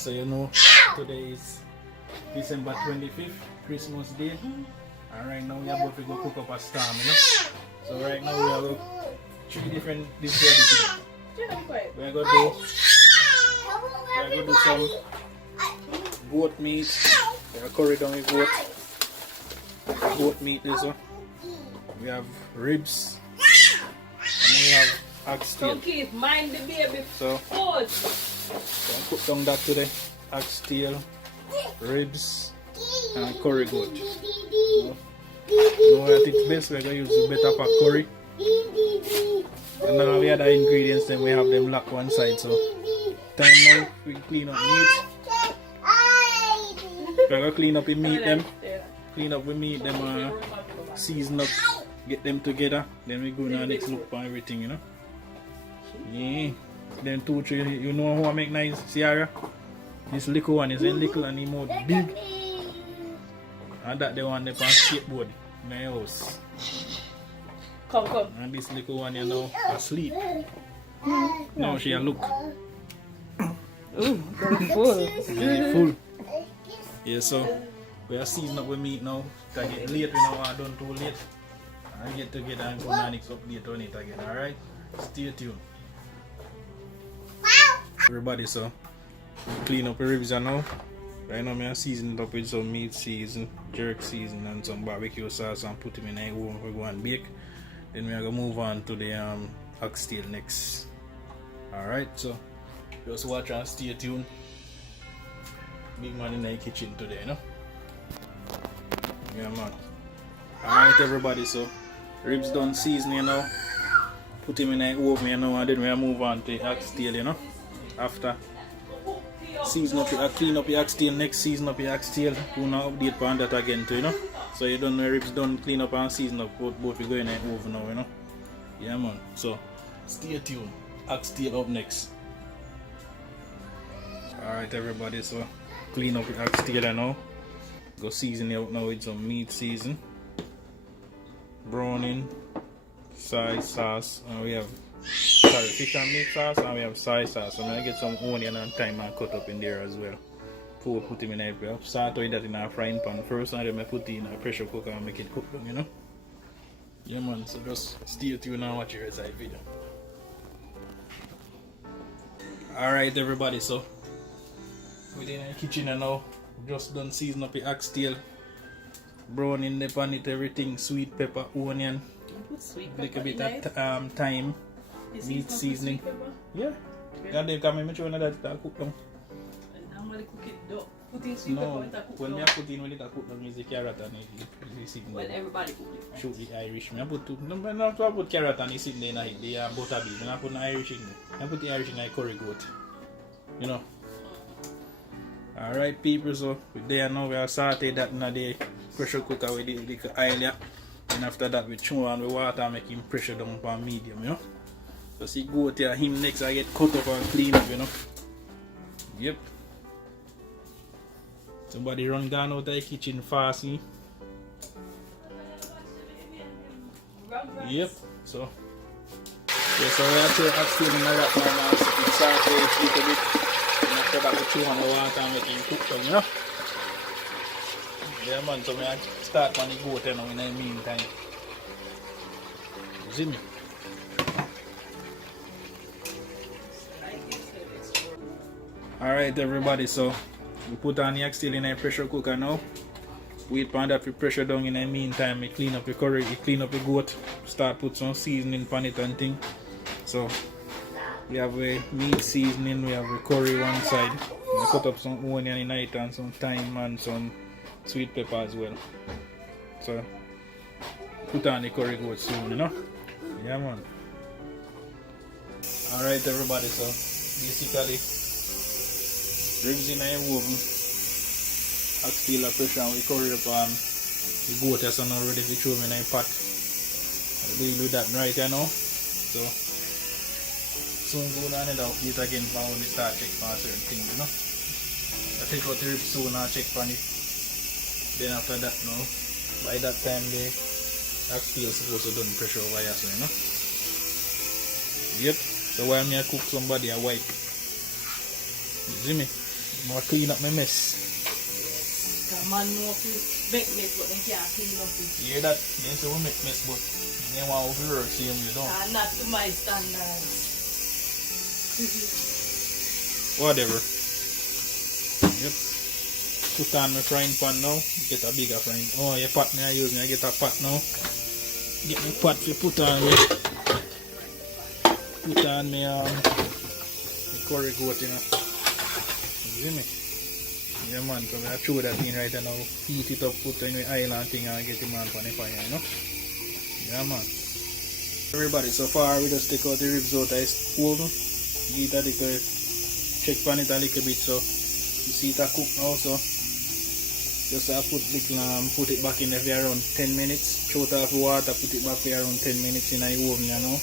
so you know today is December 25th, Christmas Day. And right now we are about to go cook up a storm, you know. So right now we have 3 different dishes. We are going to do some goat meat. We are curry down with goat meat this one. We have ribs. And we have oxtail. Keep mind the baby. So I put down that today. Oxtail, ribs, and curry goat. So, you know what it's best, we're going to use the better pack curry. And then all the other ingredients, then we have them locked one side. So time now we clean up meat. We're going to clean up the meat them. Clean up the meat them, season up, get them together. Then we go now next look for everything, you know. Yeah. Then 2, 3, you know who I make nice, Sierra? This little one is a little and he more big. And that the one they on skateboard in my house. Come. And this little one you know asleep. Now she a look. Ooh, very full. Very full. Yeah, so we are seasoning up with meat now. To get late, we know I don't too late. I get together and go and next update on it again, alright? Stay tuned. Everybody, so clean up the ribs now. Right now I season it up with some meat season, jerk season and some barbecue sauce and put them in the oven for go and bake. Then we are gonna move on to the oxtail next. Alright, so just watch and stay tuned. Big man in the kitchen today, you know? Yeah man. Alright everybody, so ribs done seasoning, you know. Put him in the oven, you know, and then we move on to the oxtail, you know. After season up, clean up the oxtail, next season up the oxtail, do not update on that again too, you know. So you done the ribs done, clean up and season up, both we go in the oven now, you know. Yeah man, so stay tuned, oxtail up next. Alright everybody, so clean up the oxtail now. Go season it out now with some meat season. Browning, soy sauce, and we have fish and meat sauce, and we have soy sauce. I'm gonna get some onion and thyme and cut up in there as well. Put them in a start with that in a frying pan first, and then I put it in a pressure cooker and make it cook down, you know. Yeah man, so just stay tuned and watch your side video. Alright everybody, so we're in the kitchen now. Just done season up the oxtail. Browning the pan it, everything, sweet pepper, onion. Little bit of thyme, meat seasoning. Yeah. And they come in sure that cook down. Normally cook it though. Put in sweet No, pepper cook when down. I put in when it cook down is the carrot and the seasoning. Well, everybody cook it. Shoot the Irish. I put I put carrot and the seasoning in the butter beef. And I put the Irish in there. I put the Irish in the curry goat. You know. Alright people, so we there now we are sauteed that in the pressure cooker with the oil, yeah. And after that we chew on the water and make him pressure down on medium, you know. So see goat here, him next I get cut up and clean up, you know. Yep. Somebody run down out of the kitchen fast, see? Yep, so we are still in the wrap now, so it's sauteed a little bit. And after that we chew on the water and make him cook down, you know. Yeah man, so I start on the goat now in the meantime. You see me? Alright everybody, so we put on the oxtail in a pressure cooker now. Wait for that to pressure down in the meantime. We clean up the curry, we clean up the goat, start put some seasoning on it and thing. So we have a meat seasoning, we have the curry one side. We cut up some onion in it and some thyme and some sweet pepper as well. So put on the curry goat soon, you know. Yeah man. Alright everybody, so basically ribs in the oven, oxtail a pressure and we curry up on the goat as I'm ready to throw them in a pot. I'll do that right here now. So soon go down and update again for when we start check for certain things, you know. I take out the ribs soon and check for it. Then after that now, by that time the oxtail is supposed to done pressure over here, so you know. Yep. So while me I cook somebody I wipe. You see me? More clean up my mess. Man know if you make mess, but they can't clean up it. You hear that? You say we make mess, but you want to work, see you don't. Not to my standards. Whatever. Yep. Put on my frying pan now. Get a bigger frying. Oh, your pot me I use me. I get a pot now. Get me pot to put on me. Put on me me curry goat, you know. You see me? Yeah man, so I throw that in right now. Heat it up, put it in the oil and thing and get him on the fire, you know. Yeah man. Everybody, so far we just take out the ribs out of the oven. Give it a little, check on it a little bit so you see it a cook now, so just put it back in there for around 10 minutes. Throw it off the water, put it back for around 10 minutes in the oven, you know.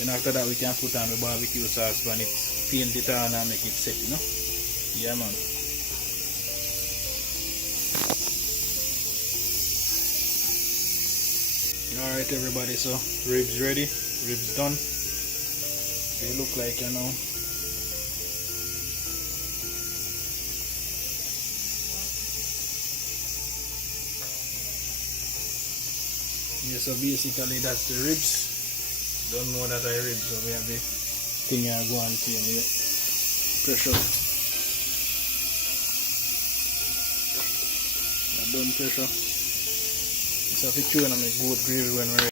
Then after that we can put on the barbecue sauce when it paint it on and make it set, you know. Yeah man. Alright everybody, so ribs ready, ribs done. They look like, you know. Yeah, so basically that's the ribs. Don't know that I ribs, so we have the thing I go and see anyway. Pressure. Done pressure. So if you tune on my goat gravy when we're